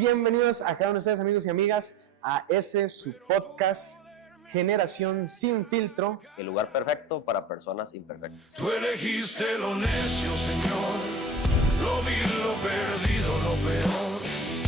Bienvenidos a cada uno de ustedes, amigos y amigas, a su podcast Generación Sin Filtro. El lugar perfecto para personas imperfectas. Tú elegiste lo necio, Señor, lo vil, lo perdido, lo peor.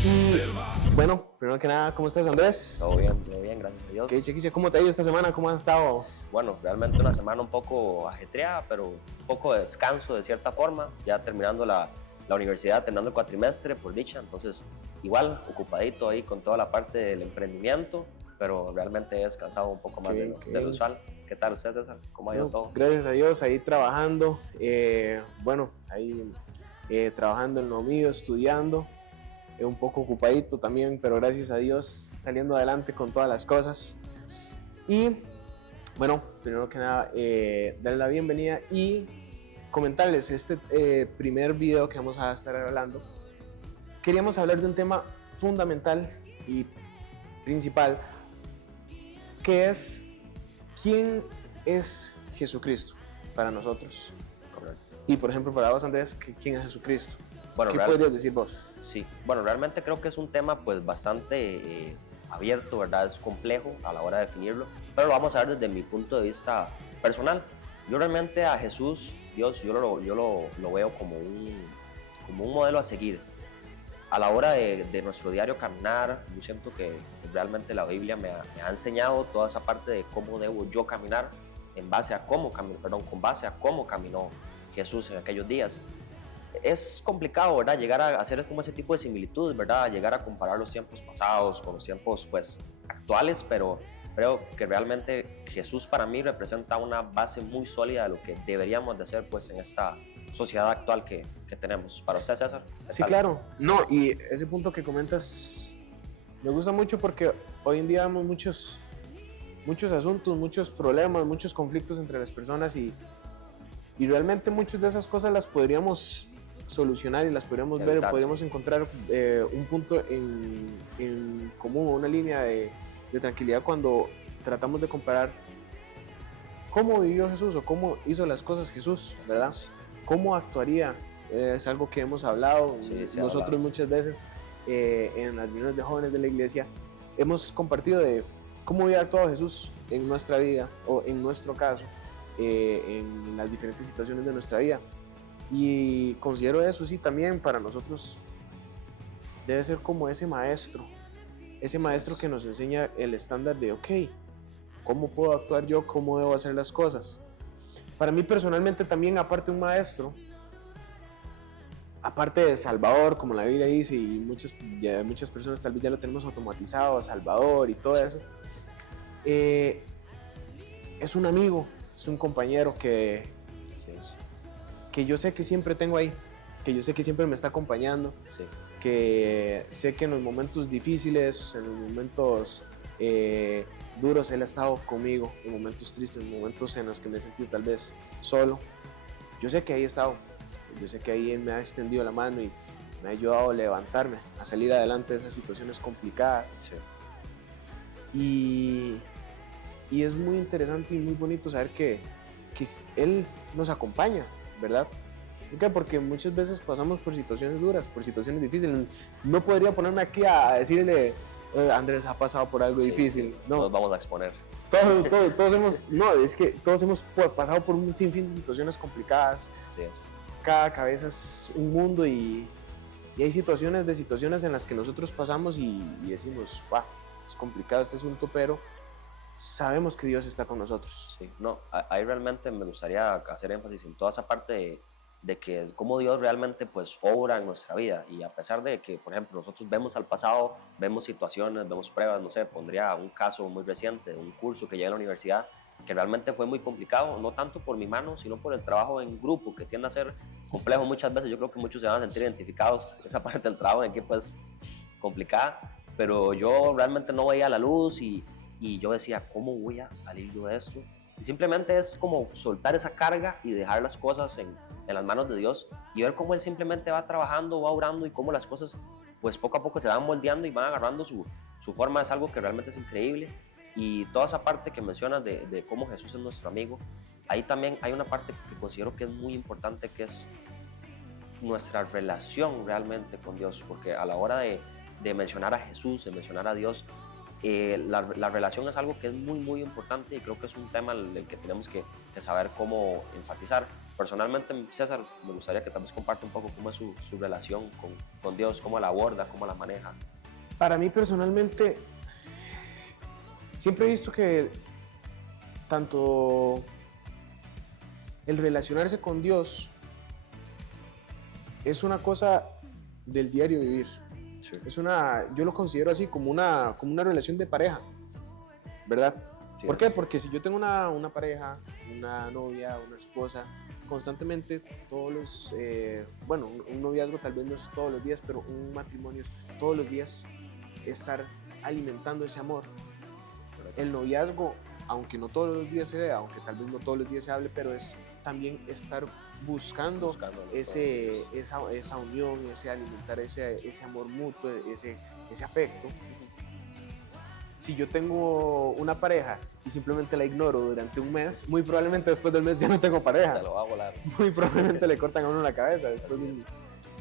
Y bueno, primero que nada, ¿cómo estás, Andrés? Todo bien, gracias a Dios. ¿Qué dice? ¿Cómo te ha ido esta semana? ¿Cómo has estado? Bueno, realmente una semana un poco ajetreada, pero un poco de descanso de cierta forma, ya terminando la universidad, terminando el cuatrimestre, por dicha, entonces igual ocupadito ahí con toda la parte del emprendimiento, pero realmente he descansado un poco más de lo usual. ¿Qué tal usted, César? ¿Cómo ha ido todo? Gracias a Dios, ahí trabajando, trabajando en lo mío, estudiando, un poco ocupadito también, pero gracias a Dios saliendo adelante con todas las cosas. Y bueno, primero que nada, darles la bienvenida y comentarles este primer video que vamos a estar hablando. Queríamos hablar de un tema fundamental y principal, que es ¿quién es Jesucristo para nosotros? Correcto. Y por ejemplo, para vos, Andrés, ¿quién es Jesucristo? Bueno, ¿Qué podrías decir vos? Sí, bueno, realmente creo que es un tema pues bastante abierto, ¿verdad? Es complejo a la hora de definirlo, pero lo vamos a ver desde mi punto de vista personal. Yo realmente a Jesús, Dios, yo lo veo como un modelo a seguir. A la hora de nuestro diario caminar, yo siento que realmente la Biblia me ha enseñado toda esa parte de cómo debo yo caminar con base a cómo caminó Jesús en aquellos días. Es complicado, ¿verdad? Llegar a hacer como ese tipo de similitudes, ¿verdad? Llegar a comparar los tiempos pasados con los tiempos pues actuales, pero creo que realmente Jesús para mí representa una base muy sólida de lo que deberíamos de hacer pues en esta sociedad actual que tenemos. ¿Para usted, César? Sí, claro. No, y ese punto que comentas me gusta mucho porque hoy en día vemos muchos asuntos, muchos problemas, muchos conflictos entre las personas y realmente muchas de esas cosas las podríamos solucionar y las podríamos ver, podríamos encontrar un punto en común, una línea de tranquilidad cuando tratamos de comparar cómo vivió Jesús o cómo hizo las cosas Jesús, ¿verdad? ¿Cómo actuaría? Es algo que hemos hablado nosotros muchas veces en las reuniones de jóvenes de la iglesia. Hemos compartido de cómo había actuado Jesús en nuestra vida o en nuestro caso, en las diferentes situaciones de nuestra vida. Y considero eso sí también para nosotros debe ser como ese maestro que nos enseña el estándar de ok, ¿cómo puedo actuar yo? ¿Cómo debo hacer las cosas? Para mí personalmente también, aparte de un maestro, aparte de Salvador, como la Biblia dice, y muchas personas tal vez ya lo tenemos automatizado, Salvador y todo eso, es un amigo, es un compañero que yo sé que siempre tengo ahí, que yo sé que siempre me está acompañando, que sé que en los momentos difíciles, en los momentos duros, él ha estado conmigo, en momentos tristes, en momentos en los que me he sentido tal vez solo. Yo sé que ahí he estado, yo sé que ahí él me ha extendido la mano y me ha ayudado a levantarme, a salir adelante de esas situaciones complicadas. Y es muy interesante y muy bonito saber que él nos acompaña, ¿verdad? ¿Por qué? Porque muchas veces pasamos por situaciones duras, por situaciones difíciles. No podría ponerme aquí a decirle, Andrés ha pasado por algo difícil. No, nos vamos a exponer. Todos hemos pasado por un sinfín de situaciones complicadas. Así es. Cada cabeza es un mundo y hay situaciones en las que nosotros pasamos y decimos, wow, es complicado este asunto, pero sabemos que Dios está con nosotros. Sí, no, ahí realmente me gustaría hacer énfasis en toda esa parte de que cómo Dios realmente pues obra en nuestra vida, y a pesar de que, por ejemplo, nosotros vemos al pasado, vemos situaciones, vemos pruebas, no sé, pondría un caso muy reciente, un curso que llegué a la universidad que realmente fue muy complicado, no tanto por mi mano, sino por el trabajo en grupo, que tiende a ser complejo muchas veces. Yo creo que muchos se van a sentir identificados, esa parte del trabajo en equipo es complicada, pero yo realmente no veía la luz y yo decía, ¿cómo voy a salir yo de esto? Y simplemente es como soltar esa carga y dejar las cosas en las manos de Dios y ver cómo Él simplemente va trabajando, va obrando, y cómo las cosas pues poco a poco se van moldeando y van agarrando su forma. Es algo que realmente es increíble. Y toda esa parte que mencionas de cómo Jesús es nuestro amigo, ahí también hay una parte que considero que es muy importante, que es nuestra relación realmente con Dios, porque a la hora de de mencionar a Jesús, de mencionar a Dios. La relación es algo que es muy, muy importante y creo que es un tema en el que tenemos que saber cómo enfatizar. Personalmente, César, me gustaría que tal vez comparte un poco cómo es su relación con Dios, cómo la aborda, cómo la maneja. Para mí personalmente, siempre he visto que tanto el relacionarse con Dios es una cosa del diario vivir. Sí. Yo lo considero así como una relación de pareja, ¿verdad? Sí. ¿Por qué? Porque si yo tengo una pareja, una novia, una esposa, constantemente todos los, bueno, un noviazgo tal vez no es todos los días, pero un matrimonio es todos los días estar alimentando ese amor. El noviazgo, aunque no todos los días se vea, aunque tal vez no todos los días se hable, pero es también estar buscando esa unión, ese alimentar ese amor mutuo, ese afecto. Si yo tengo una pareja y simplemente la ignoro durante un mes, muy probablemente después del mes ya no tengo pareja. Se lo va a volar. Muy probablemente le cortan a uno la cabeza.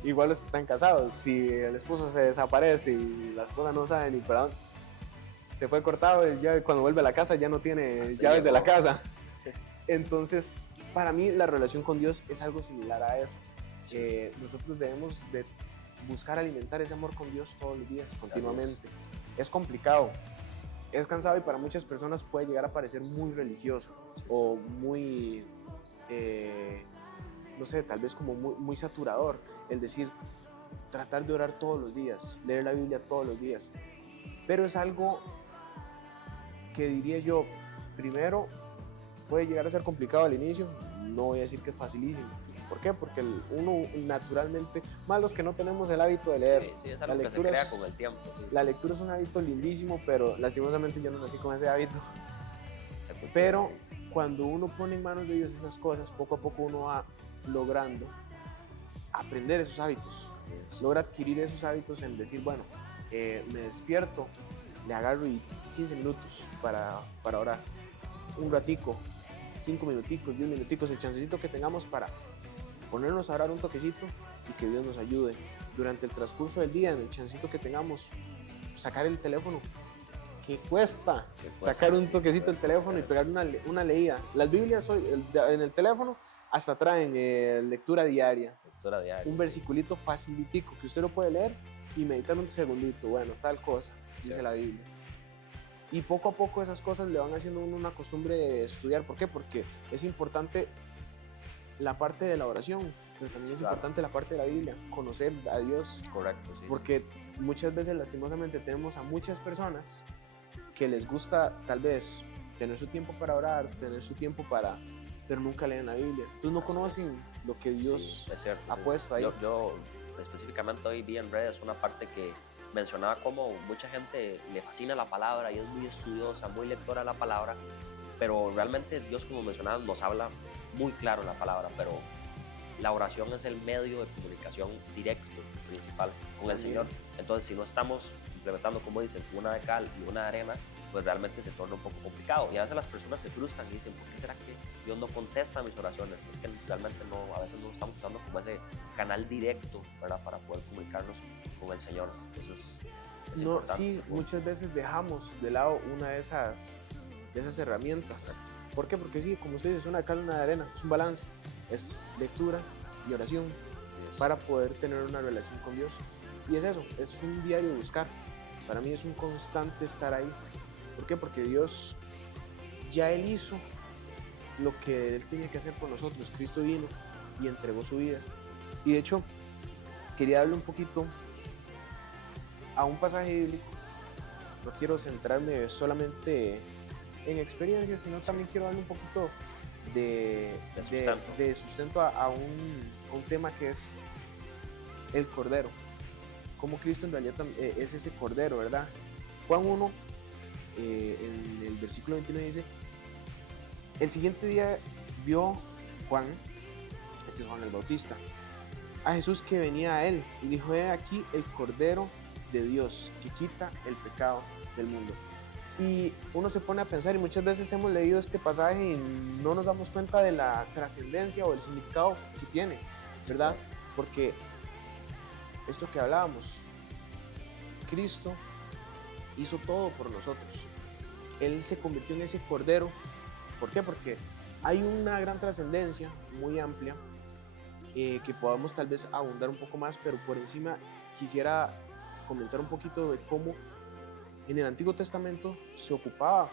Igual los que están casados, si el esposo se desaparece y la esposa no sabe ni para dónde se fue cortado, ya cuando vuelve a la casa ya no tiene llaves de la casa. Entonces, para mí la relación con Dios es algo similar a eso. Nosotros debemos de buscar alimentar ese amor con Dios todos los días, continuamente. Es complicado, es cansado y para muchas personas puede llegar a parecer muy religioso o muy, no sé, tal vez como muy saturador el decir, tratar de orar todos los días, leer la Biblia todos los días. Pero es algo que diría yo, primero, puede llegar a ser complicado al inicio, no voy a decir que es facilísimo. ¿Por qué? Porque uno naturalmente, más los que no tenemos el hábito de leer, sí, es algo que se crea con el tiempo. Sí. La lectura es un hábito lindísimo, pero lastimosamente yo no nací con ese hábito. Pero cuando uno pone en manos de Dios esas cosas, poco a poco uno va logrando aprender esos hábitos, logra adquirir esos hábitos en decir, bueno, me despierto, le agarro y 15 minutos para orar, un ratico, 5 minuticos, 10 minuticos, el chancecito que tengamos para ponernos a orar un toquecito y que Dios nos ayude. Durante el transcurso del día, en el chancecito que tengamos, sacar el teléfono. ¿Qué cuesta? Sacar un toquecito del teléfono y pegar una leída. Las Biblias hoy, en el teléfono hasta traen lectura diaria. Un versiculito facilitico que usted lo puede leer y meditar un segundito. Bueno, tal cosa, dice la Biblia. Y poco a poco esas cosas le van haciendo uno una costumbre de estudiar. ¿Por qué? Porque es importante la parte de la oración, pero también es importante la parte de la Biblia, conocer a Dios. Correcto, sí. Porque muchas veces lastimosamente tenemos a muchas personas que les gusta tal vez tener su tiempo para orar, tener su tiempo pero nunca leen la Biblia. Entonces no conocen lo que Dios ha puesto ahí. Yo específicamente hoy vi en redes una parte que mencionaba cómo mucha gente le fascina la palabra y es muy estudiosa, muy lectora de la palabra, pero realmente Dios, como mencionaba, nos habla muy claro en la palabra, pero la oración es el medio de comunicación directo, principal con el Señor. Entonces, si no estamos implementando, como dicen, una de cal y una de arena, pues realmente se torna un poco complicado. Y a veces las personas se frustran y dicen, ¿por qué será que Dios no contesta mis oraciones? Es que realmente a veces no estamos usando como ese canal directo, ¿verdad?, para poder comunicarnos con el Señor. Entonces, no, sí, muchas veces dejamos de lado una de esas herramientas. ¿Por qué? Porque sí, como usted dice, es una de cal y una de arena, es un balance, es lectura y oración para poder tener una relación con Dios. Y es eso, es un diario buscar. Para mí es un constante estar ahí. ¿Por qué? Porque Dios ya Él hizo lo que Él tenía que hacer por nosotros. Cristo vino y entregó su vida. Y de hecho, quería darle un poquito a un pasaje bíblico. No quiero centrarme solamente en experiencias, sino también quiero darle un poquito de sustento a un tema que es el Cordero. Como Cristo en realidad es ese Cordero, ¿verdad? Juan 1, en el versículo 21 dice, el siguiente día vio Juan, este es Juan el Bautista, a Jesús que venía a él y dijo, he aquí el Cordero de Dios que quita el pecado del mundo. Y uno se pone a pensar, y muchas veces hemos leído este pasaje y no nos damos cuenta de la trascendencia o el significado que tiene, ¿verdad? Porque esto que hablábamos, Cristo hizo todo por nosotros. Él se convirtió en ese cordero. ¿Por qué? Porque hay una gran trascendencia muy amplia que podamos tal vez abundar un poco más, pero por encima quisiera comentar un poquito de cómo en el Antiguo Testamento se ocupaba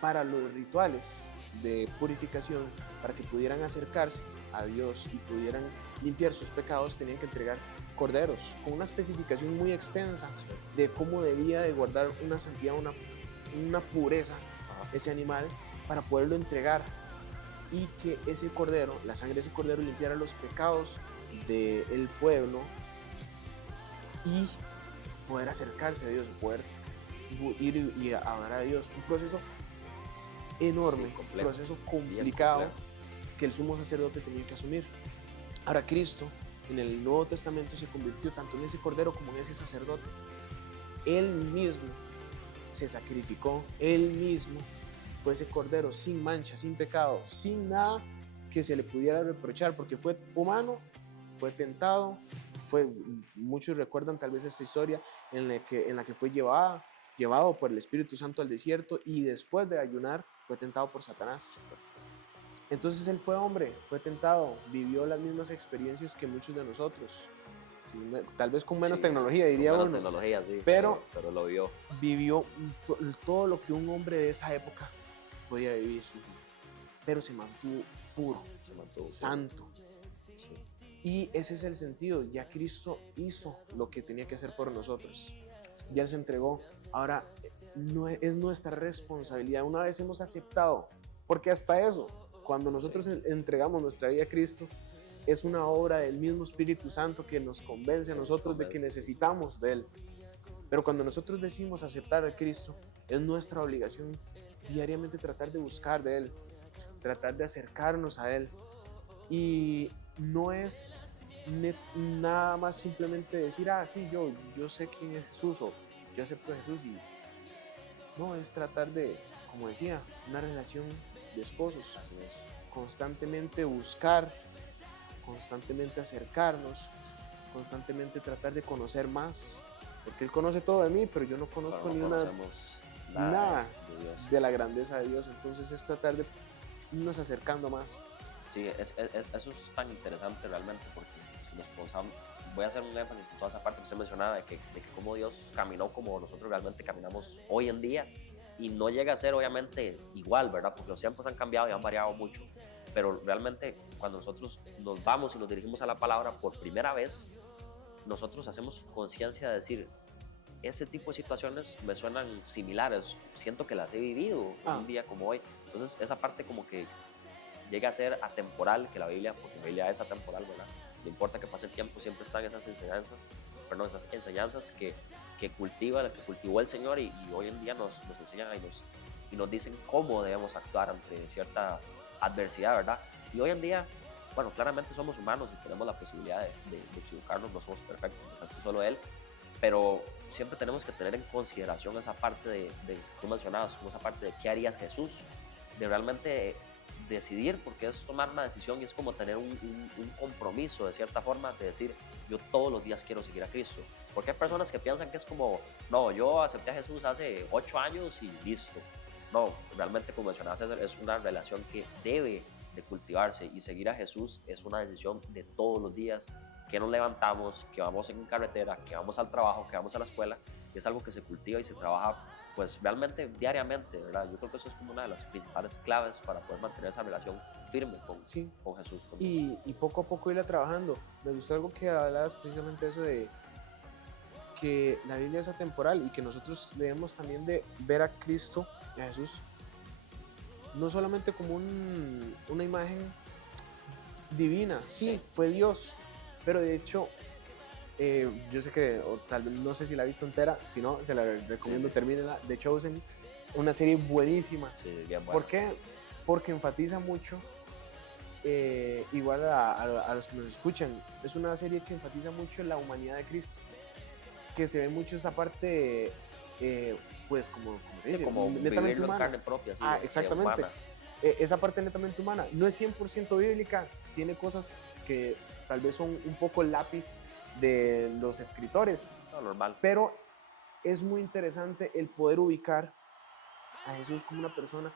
para los rituales de purificación, para que pudieran acercarse a Dios y pudieran limpiar sus pecados, tenían que entregar corderos con una especificación muy extensa de cómo debía de guardar una santidad, una pureza ese animal para poderlo entregar y que ese cordero, la sangre de ese cordero limpiara los pecados del pueblo y poder acercarse a Dios, poder ir y adorar a Dios. Un proceso enorme, un proceso complicado que el sumo sacerdote tenía que asumir. Ahora Cristo en el Nuevo Testamento se convirtió tanto en ese cordero como en ese sacerdote. Él mismo se sacrificó, él mismo fue ese cordero sin mancha, sin pecado, sin nada que se le pudiera reprochar, porque fue humano, fue tentado, muchos recuerdan tal vez esta historia en la que fue llevado por el Espíritu Santo al desierto y después de ayunar fue tentado por Satanás. Entonces él fue hombre, fue tentado, vivió las mismas experiencias que muchos de nosotros, tal vez con menos tecnología, diría uno, tecnología, sí, pero lo vio. Vivió todo lo que un hombre de esa época podía vivir, pero se mantuvo puro, santo. Sí. Y ese es el sentido, ya Cristo hizo lo que tenía que hacer por nosotros, ya se entregó. Ahora no es nuestra responsabilidad, una vez hemos aceptado, porque hasta eso, cuando nosotros entregamos nuestra vida a Cristo, es una obra del mismo Espíritu Santo que nos convence a nosotros de que necesitamos de Él. Pero cuando nosotros decimos aceptar a Cristo, es nuestra obligación diariamente tratar de buscar de Él, tratar de acercarnos a Él. Y no es nada más simplemente decir, sí, yo sé quién es Jesús o yo acepto a Jesús. Y no, es tratar de, como decía, una relación de esposos. Constantemente buscar, constantemente acercarnos, constantemente tratar de conocer más. Porque Él conoce todo de mí, pero yo no conozco nada de la grandeza de Dios. Entonces es tratar de irnos acercando más. Sí, eso es tan interesante realmente, porque si nos posamos, voy a hacer un énfasis en toda esa parte que usted mencionaba, de que cómo Dios caminó como nosotros realmente caminamos hoy en día, y no llega a ser obviamente igual, ¿verdad? Porque los tiempos han cambiado y han variado mucho, pero realmente cuando nosotros nos vamos y nos dirigimos a la palabra por primera vez, nosotros hacemos conciencia de decir, ese tipo de situaciones me suenan similares, siento que las he vivido un día como hoy. Entonces esa parte como que llega a ser atemporal, que la Biblia, porque la Biblia es atemporal, ¿verdad? No importa que pase el tiempo, siempre están esas enseñanzas que cultivó el Señor, y hoy en día nos enseñan y nos dicen cómo debemos actuar ante cierta adversidad, ¿verdad? Y hoy en día, bueno, claramente somos humanos y tenemos la posibilidad de equivocarnos, no somos perfectos, solo Él, pero siempre tenemos que tener en consideración esa parte de tú mencionabas, esa parte de qué haría Jesús, de realmente decidir, porque es tomar una decisión y es como tener un compromiso de cierta forma de decir, yo todos los días quiero seguir a Cristo. Porque hay personas que piensan que es como, no, yo acepté a Jesús hace 8 años y listo. No, realmente, como mencionabas, es una relación que debe de cultivarse, y seguir a Jesús es una decisión de todos los días, que nos levantamos, que vamos en carretera, que vamos al trabajo, que vamos a la escuela, y es algo que se cultiva y se trabaja pues realmente diariamente, ¿verdad? Yo creo que eso es como una de las principales claves para poder mantener esa relación firme con Jesús. Y poco a poco irla trabajando. Me gustó algo que hablabas, precisamente eso de que la Biblia es atemporal y que nosotros debemos también de ver a Cristo y a Jesús no solamente como una imagen divina, sí, fue Dios, pero de hecho yo sé que, o tal vez no sé si la ha visto entera, si no, se la recomiendo, termínela, The Chosen, una serie buenísima. Sí, bien buena. ¿Por qué? Porque enfatiza mucho, igual a los que nos escuchan, es una serie que enfatiza mucho la humanidad de Cristo, que se ve mucho esa parte, pues como se dice, como netamente humana. Carne propia, sí, exactamente. Esa parte netamente humana, no es 100% bíblica, tiene cosas que tal vez son un poco lápiz de los escritores, no, normal, pero es muy interesante el poder ubicar a Jesús como una persona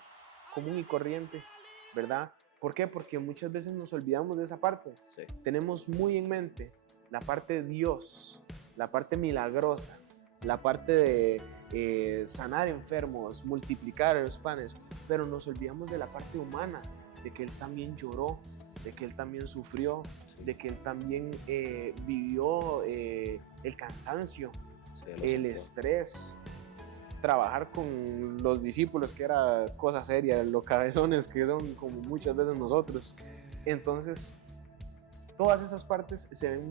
común y corriente, ¿verdad? ¿Por qué? Porque muchas veces nos olvidamos de esa parte. Sí. Tenemos muy en mente la parte de Dios, la parte milagrosa, la parte de sanar enfermos, multiplicar los panes, pero nos olvidamos de la parte humana, de que Él también lloró, de que Él también sufrió, de que Él también vivió el cansancio, el estrés, trabajar con los discípulos, que era cosa seria, los cabezones que son como muchas veces nosotros. Entonces, todas esas partes se ven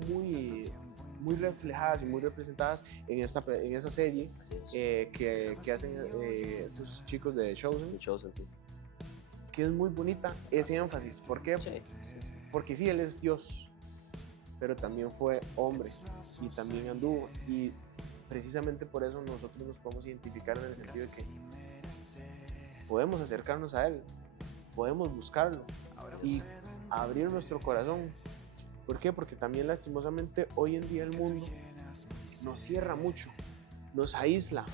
muy reflejadas y muy representadas en esa serie que hacen estos chicos de Chosen, Sí. que es muy bonita ese énfasis. ¿Por qué? Sí. Porque sí, Él es Dios, pero también fue hombre y también anduvo, y precisamente por eso nosotros nos podemos identificar en el sentido de que podemos acercarnos a Él, podemos buscarlo y abrir nuestro corazón. ¿Por qué? Porque también lastimosamente hoy en día el mundo nos cierra mucho, nos aísla.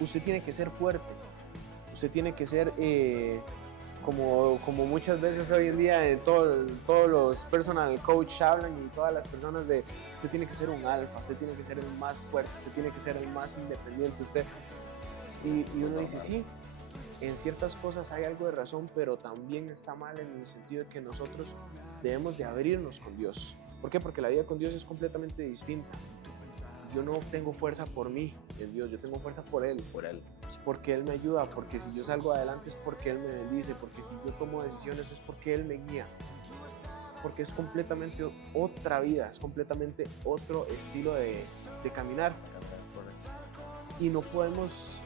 Usted tiene que ser fuerte, usted tiene que ser como muchas veces hoy en día todos los personal coach hablan, y todas las personas de usted tiene que ser un alfa, usted tiene que ser el más fuerte, usted tiene que ser el más independiente, usted. Y uno dice, sí, en ciertas cosas hay algo de razón, pero también está mal en el sentido de que nosotros debemos de abrirnos con Dios. ¿Por qué? Porque la vida con Dios es completamente distinta. Yo no tengo fuerza por mí en Dios, yo tengo fuerza por Él, porque Él me ayuda, porque si yo salgo adelante es porque Él me bendice, porque si yo tomo decisiones es porque Él me guía, porque es completamente otra vida, es completamente otro estilo de caminar, y no podemos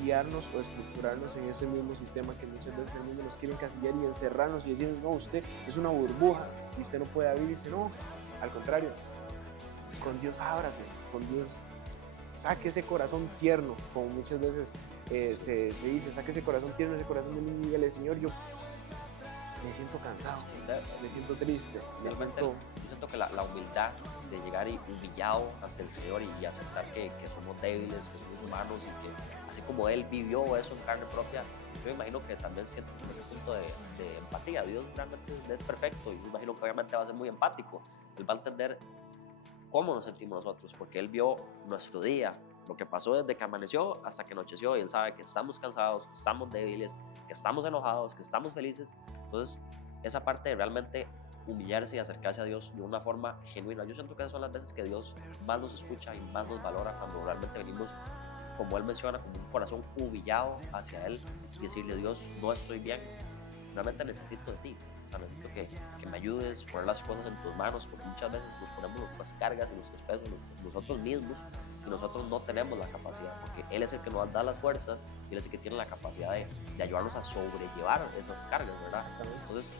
guiarnos o estructurarnos en ese mismo sistema que muchas veces el mundo nos quiere encasillar y encerrarnos y decir, no, usted es una burbuja y usted no puede abrirse. No, al contrario, con Dios ábrase, con Dios saque ese corazón tierno, como muchas veces se dice, saque ese corazón tierno, ese corazón de niño, y dígale, Señor, yo me siento cansado, me siento triste, Yo siento que la humildad de llegar humillado ante el Señor y aceptar que somos débiles, que somos humanos, y que así como Él vivió eso en carne propia, yo me imagino que también siente ese punto de empatía. Dios realmente es perfecto, y me imagino que obviamente va a ser muy empático. Él va a entender cómo nos sentimos nosotros, porque Él vio nuestro día, lo que pasó desde que amaneció hasta que anocheció, y Él sabe que estamos cansados, que estamos débiles, que estamos enojados, que estamos felices. Entonces, esa parte de realmente humillarse y acercarse a Dios de una forma genuina, yo siento que esas son las veces que Dios más nos escucha y más nos valora, cuando realmente venimos, como Él menciona, como un corazón humillado hacia Él, y decirle, Dios, no estoy bien, realmente necesito de ti. Necesito que me ayudes, poner las cosas en tus manos, porque muchas veces nos ponemos nuestras cargas y nuestros pesos nosotros mismos, y nosotros no tenemos la capacidad, porque Él es el que nos da las fuerzas, y Él es el que tiene la capacidad de ayudarnos a sobrellevar esas cargas, ¿verdad? Entonces,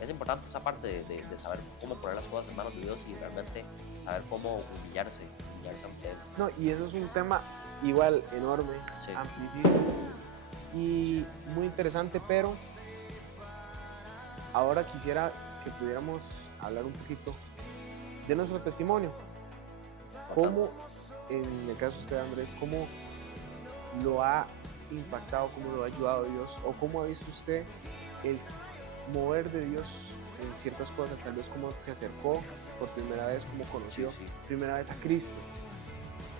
es importante esa parte de saber cómo poner las cosas en manos de Dios, y realmente saber cómo humillarse ante Él. No, y eso es un tema igual enorme, Sí. amplísimo y muy interesante, pero ahora quisiera que pudiéramos hablar un poquito de nuestro testimonio. ¿Cómo, en el caso de usted, Andrés, cómo lo ha impactado, cómo lo ha ayudado Dios, o cómo ha visto usted el mover de Dios en ciertas cosas? Tal vez cómo se acercó por primera vez, cómo conoció primera vez a Cristo.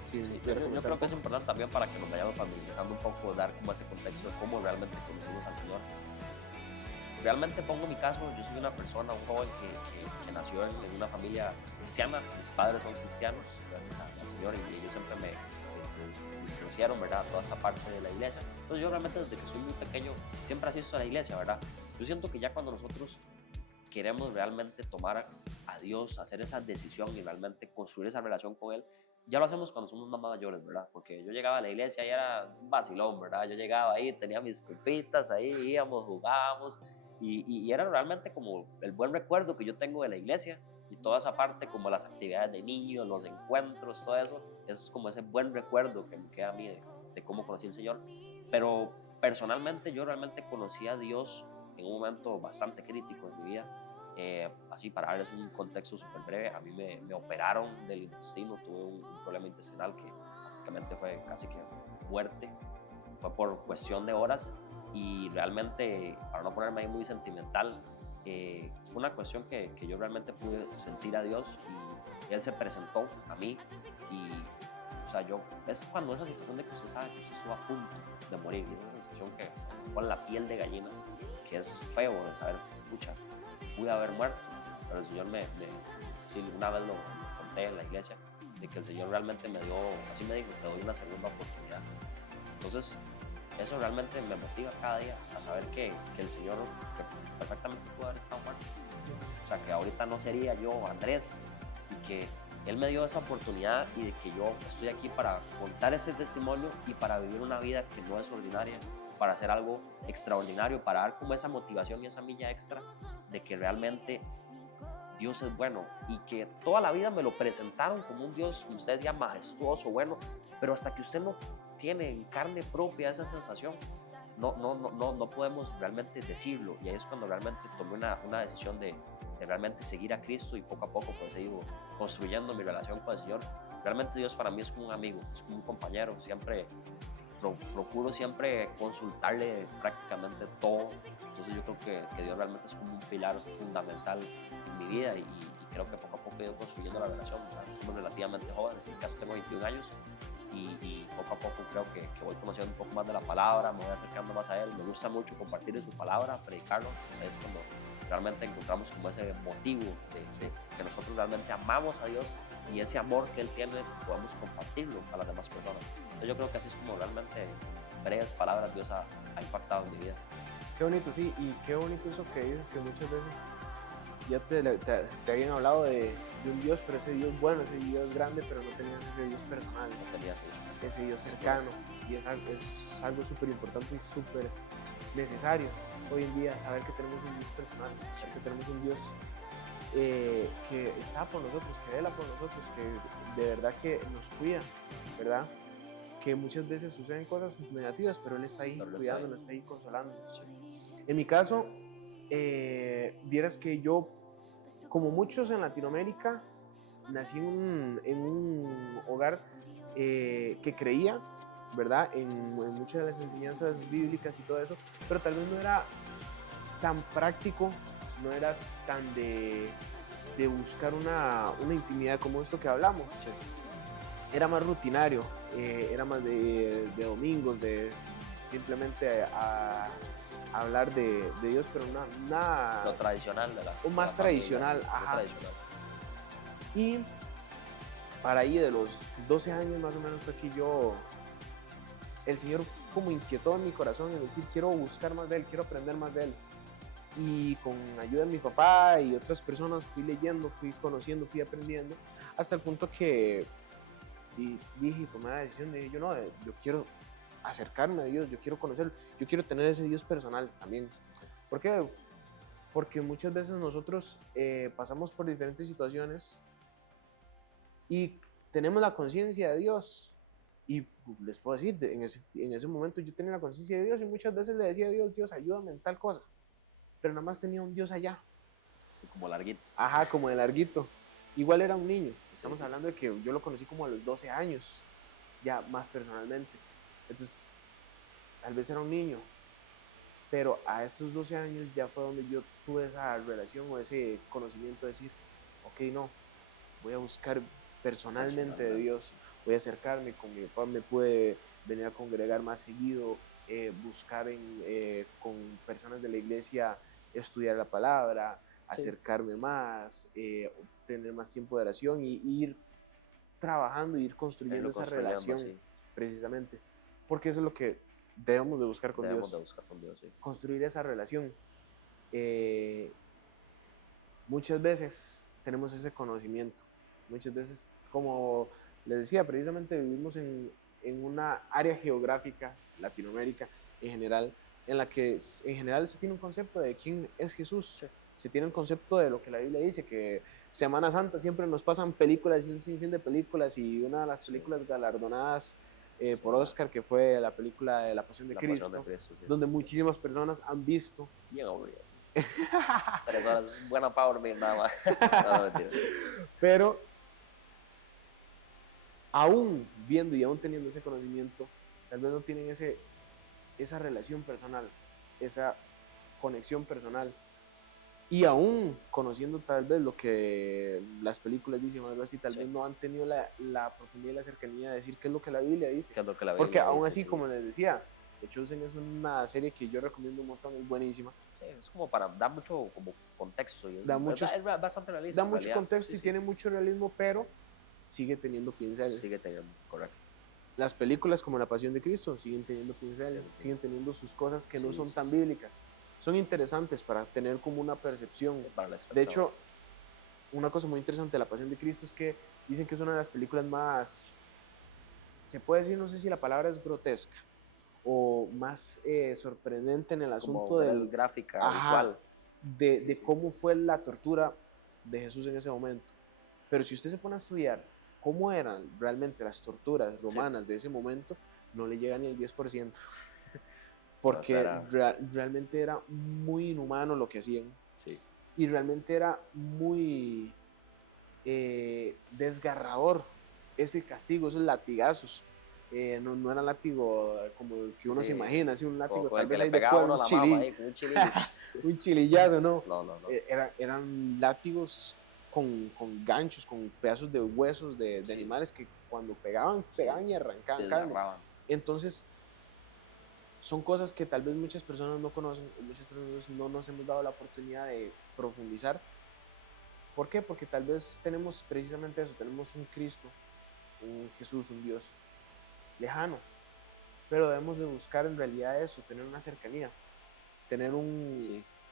Sí, yo creo que es importante también, para que nos vayamos familiarizando un poco, dar como ese contexto de cómo realmente conocimos al Señor. Realmente pongo mi caso, yo soy una persona, un joven que nació en una familia cristiana, mis padres son cristianos, gracias al Señor, y ellos siempre me introducieron, ¿verdad?, toda esa parte de la iglesia. Entonces yo realmente desde que soy muy pequeño siempre asisto a la iglesia, ¿verdad? Yo siento que ya cuando nosotros queremos realmente tomar a Dios, hacer esa decisión y realmente construir esa relación con Él, ya lo hacemos cuando somos más mayores, ¿verdad? Porque yo llegaba a la iglesia y era un vacilón, ¿verdad? Yo llegaba ahí, tenía mis culpitas, ahí íbamos, jugábamos, y era realmente como el buen recuerdo que yo tengo de la iglesia, y toda esa parte, como las actividades de niños, los encuentros, todo eso, es como ese buen recuerdo que me queda a mí de cómo conocí al Señor. Pero personalmente yo realmente conocí a Dios en un momento bastante crítico en mi vida. Así, para darles un contexto súper breve, a mí me operaron del intestino, tuve un problema intestinal que básicamente fue casi que muerte, fue por cuestión de horas y realmente, para no ponerme ahí muy sentimental, fue una cuestión que yo realmente pude sentir a Dios y Él se presentó a mí y, o sea, es cuando esa situación de que usted sabe que usted estuvo a punto de morir y esa sensación que se le pone la piel de gallina, que es feo de saber, pucha, pude haber muerto, pero el Señor sí, una vez lo conté en la iglesia, de que el Señor realmente me dio, así me dijo, te doy una segunda oportunidad. Entonces, eso realmente me motiva cada día a saber que el Señor que perfectamente pudo haber estado muerto. O sea, que ahorita no sería yo Andrés y que Él me dio esa oportunidad y de que yo estoy aquí para contar ese testimonio y para vivir una vida que no es ordinaria, para hacer algo extraordinario, para dar como esa motivación y esa milla extra de que realmente Dios es bueno y que toda la vida me lo presentaron como un Dios, como ustedes decían, majestuoso, bueno, pero hasta que usted no tiene en carne propia esa sensación, no podemos realmente decirlo y ahí es cuando realmente tomé una decisión de realmente seguir a Cristo y poco a poco pues he ido construyendo mi relación con el Señor. Realmente Dios para mí es como un amigo, es como un compañero, siempre procuro siempre consultarle prácticamente todo, entonces yo creo que Dios realmente es como un pilar fundamental en mi vida y creo que poco a poco he ido construyendo la relación, somos relativamente jóvenes, casi tengo 21 años y poco a poco creo que voy conociendo un poco más de la palabra, me voy acercando más a Él, me gusta mucho compartir su palabra, predicarlo, entonces es cuando realmente encontramos como ese motivo de que nosotros realmente amamos a Dios y ese amor que Él tiene podemos compartirlo a las demás personas. Entonces yo creo que así es como realmente breves palabras Dios ha impactado en mi vida. Qué bonito, sí, y qué bonito eso que dices, que muchas veces ya te habían hablado de un Dios, pero ese Dios bueno, ese Dios grande, pero no tenías ese Dios personal, No tenías ese Dios cercano, y es algo súper importante y súper necesario hoy en día, saber que tenemos un Dios personal, que tenemos un Dios que está por nosotros, que vela por nosotros, que de verdad que nos cuida, ¿verdad? Que muchas veces suceden cosas negativas, pero Él está ahí cuidándonos, está ahí consolándonos. En mi caso, vieras que yo, como muchos en Latinoamérica, nací en un hogar que creía, ¿verdad? En muchas de las enseñanzas bíblicas y todo eso, pero tal vez no era tan práctico, no era tan de buscar una intimidad como esto que hablamos. Era más rutinario, era más de domingos, de simplemente a hablar de Dios, pero nada... Lo tradicional de la... O más tradicional, ajá. Tradicional. Y para ahí de los 12 años más o menos fue que el Señor como inquietó en mi corazón en decir, quiero buscar más de Él, quiero aprender más de Él. Y con ayuda de mi papá y otras personas fui leyendo, fui conociendo, fui aprendiendo, hasta el punto que dije, tomé la decisión, dije, yo quiero acercarme a Dios, yo quiero conocerlo, yo quiero tener ese Dios personal también. ¿Por qué? Porque muchas veces nosotros pasamos por diferentes situaciones y tenemos la conciencia de Dios. Y les puedo decir, en ese momento yo tenía la conciencia de Dios y muchas veces le decía a Dios, Dios, ayúdame en tal cosa. Pero nada más tenía un Dios allá. Sí, como larguito. Ajá, como de larguito. Igual era un niño. Estamos hablando de que yo lo conocí como a los 12 años, ya más personalmente. Entonces, tal vez era un niño. Pero a esos 12 años ya fue donde yo tuve esa relación o ese conocimiento de decir, ok, no, voy a buscar personalmente de Dios, voy a acercarme con mi papá, me pude venir a congregar más seguido, buscar con personas de la iglesia, estudiar la palabra, acercarme más, tener más tiempo de oración y ir trabajando, ir construyendo esa relación, precisamente, porque eso es lo que debemos de buscar con Dios, sí. Construir esa relación. Muchas veces tenemos ese conocimiento, muchas veces, como les decía, precisamente vivimos en una área geográfica, Latinoamérica en general, en la que en general se tiene un concepto de quién es Jesús, se tiene el concepto de lo que la Biblia dice, que Semana Santa siempre nos pasan películas y un sinfín de películas, y una de las películas galardonadas por Oscar, que fue la película de La Pasión de Cristo, donde muchísimas personas han visto. Bien aburrido. 3 horas, buena para dormir nada más. No, mentira. Pero aún viendo y aún teniendo ese conocimiento, tal vez no tienen esa relación personal, esa conexión personal. Y aún conociendo tal vez lo que las películas dicen o algo así, tal vez no han tenido la profundidad y la cercanía de decir qué es lo que la Biblia dice. ¿Qué es lo que la Biblia Porque aún dice? así, Sí. como les decía, The Chosen es una serie que yo recomiendo un montón, es buenísima. Sí, es como para dar mucho como contexto. Y es, Da muchos- es bastante realista. Da en mucho realidad. contexto Sí, y sí. tiene mucho realismo, pero sigue teniendo pinceles. Sigue teniendo, correcto. Las películas como La Pasión de Cristo siguen teniendo pinceles, Sí, sí. siguen teniendo sus cosas que no Sí, son sí, tan sí. bíblicas. Son interesantes para tener como una percepción. Sí, para el De espectador. hecho, una cosa muy interesante de La Pasión de Cristo es que dicen que es una de las películas más, se puede decir, no sé si la palabra es grotesca o más sorprendente en el como asunto ver del, gráfica, ajá, visual. de Sí. cómo fue la tortura de Jesús en ese momento. Pero si usted se pone a estudiar cómo eran realmente las torturas romanas de ese momento, no le llega ni el 10%. Porque realmente era muy inhumano lo que hacían. Sí. Y realmente era muy desgarrador ese castigo, esos latigazos. No era látigo como el que uno se imagina, así un látigo con tal el vez que ahí le de pegaba cuero, uno la mama ahí con un chilillo. un chilillazo, ¿no? No. Eran látigos con ganchos, con pedazos de huesos de animales que cuando pegaban y arrancaban carne. Entonces, son cosas que tal vez muchas personas no conocen o muchas personas no nos hemos dado la oportunidad de profundizar. ¿Por qué? Porque tal vez tenemos precisamente eso, tenemos un Cristo, un Jesús, un Dios lejano, pero debemos de buscar en realidad eso, tener una cercanía, tener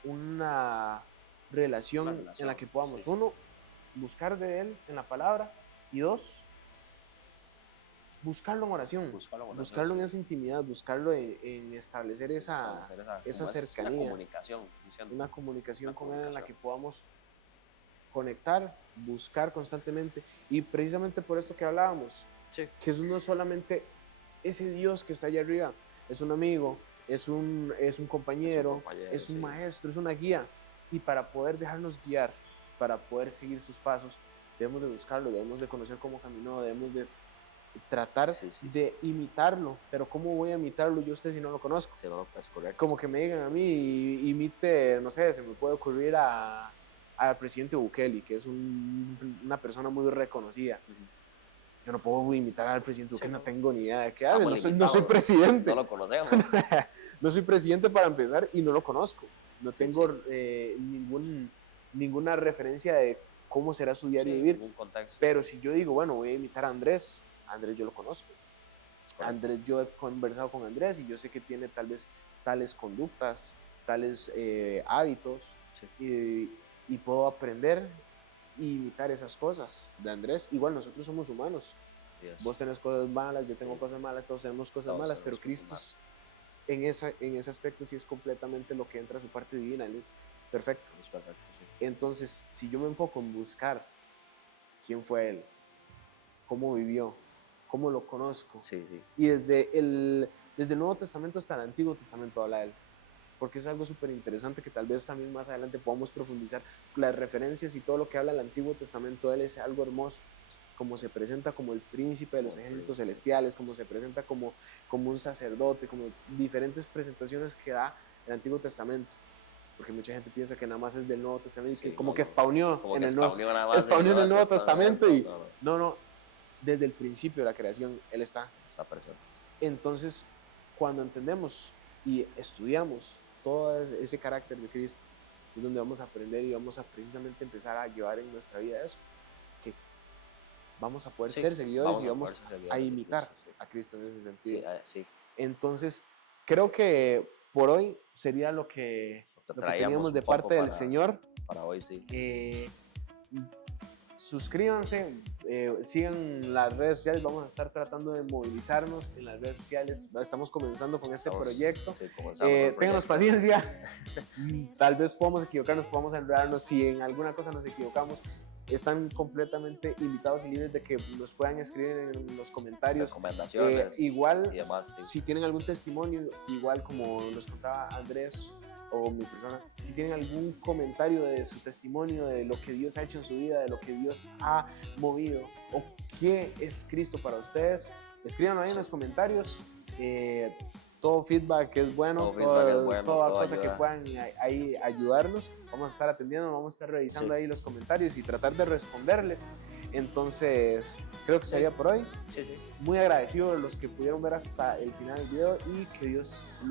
una relación en la que podamos, uno, buscar de Él en la palabra, y dos, buscarlo en oración, buscarlo en esa intimidad, buscarlo en establecer esa cercanía, una comunicación con Él en la que podamos conectar, buscar constantemente. Y precisamente por esto que hablábamos, que Jesús no es solamente ese Dios que está allá arriba, es un amigo, es un compañero, es un maestro, es una guía. Y para poder dejarnos guiar, para poder seguir sus pasos, debemos de buscarlo, debemos de conocer cómo caminó, debemos de tratar de imitarlo. Pero ¿cómo voy a imitarlo yo a usted si no lo conozco? Sí, no, es correcto. Como que me digan a mí, imite, no sé, se me puede ocurrir al presidente Bukele, que es una persona muy reconocida. Yo no puedo imitar al presidente Bukele, no tengo ni idea de qué hace, no soy presidente. No lo conocemos. No soy presidente para empezar y no lo conozco. No tengo ninguna referencia de cómo será su diario vivir. Pero si yo digo, bueno, voy a imitar a Andrés yo lo conozco. Andrés, yo he conversado con Andrés y yo sé que tiene tal vez tales conductas, tales hábitos, y puedo aprender e imitar esas cosas de Andrés. Igual nosotros somos humanos. Vos tenés cosas malas, yo tengo cosas malas, todos tenemos cosas malas, pero Cristo en ese aspecto sí es completamente lo que entra a su parte divina, Él es perfecto. Entonces, si yo me enfoco en buscar quién fue Él, cómo vivió, cómo lo conozco, y desde el Nuevo Testamento hasta el Antiguo Testamento habla de Él, porque es algo súper interesante que tal vez también más adelante podamos profundizar. Las referencias y todo lo que habla el Antiguo Testamento de Él es algo hermoso, como se presenta como el príncipe de los ejércitos celestiales, como se presenta como un sacerdote, como diferentes presentaciones que da el Antiguo Testamento, porque mucha gente piensa que nada más es del Nuevo Testamento, y que como que spawneó en el Nuevo Testamento, y no, desde el principio de la creación Él está presente. Entonces, cuando entendemos y estudiamos todo ese carácter de Cristo, es donde vamos a aprender y vamos a precisamente empezar a llevar en nuestra vida eso, que vamos a poder ser seguidores y vamos a imitar a Cristo en ese sentido. Entonces, creo que por hoy sería lo que teníamos de parte del Señor. Para hoy, sí. Suscríbanse, sigan las redes sociales, vamos a estar tratando de movilizarnos en las redes sociales, estamos comenzando con este proyecto, ténganos paciencia, tal vez podamos equivocarnos, podamos enredarnos, si en alguna cosa nos equivocamos, están completamente invitados y libres de que nos puedan escribir en los comentarios, recomendaciones, igual y demás, si tienen algún testimonio, igual como nos contaba Andrés, o mi persona, si tienen algún comentario de su testimonio, de lo que Dios ha hecho en su vida, de lo que Dios ha movido, o qué es Cristo para ustedes, escríbanlo ahí en los comentarios. Todo feedback es bueno, toda cosa que ayuda. puedan ahí ayudarnos, vamos a estar atendiendo, vamos a estar revisando ahí los comentarios y tratar de responderles. Entonces, creo que sería por hoy. Sí, sí. Muy agradecido a los que pudieron ver hasta el final del video y que Dios los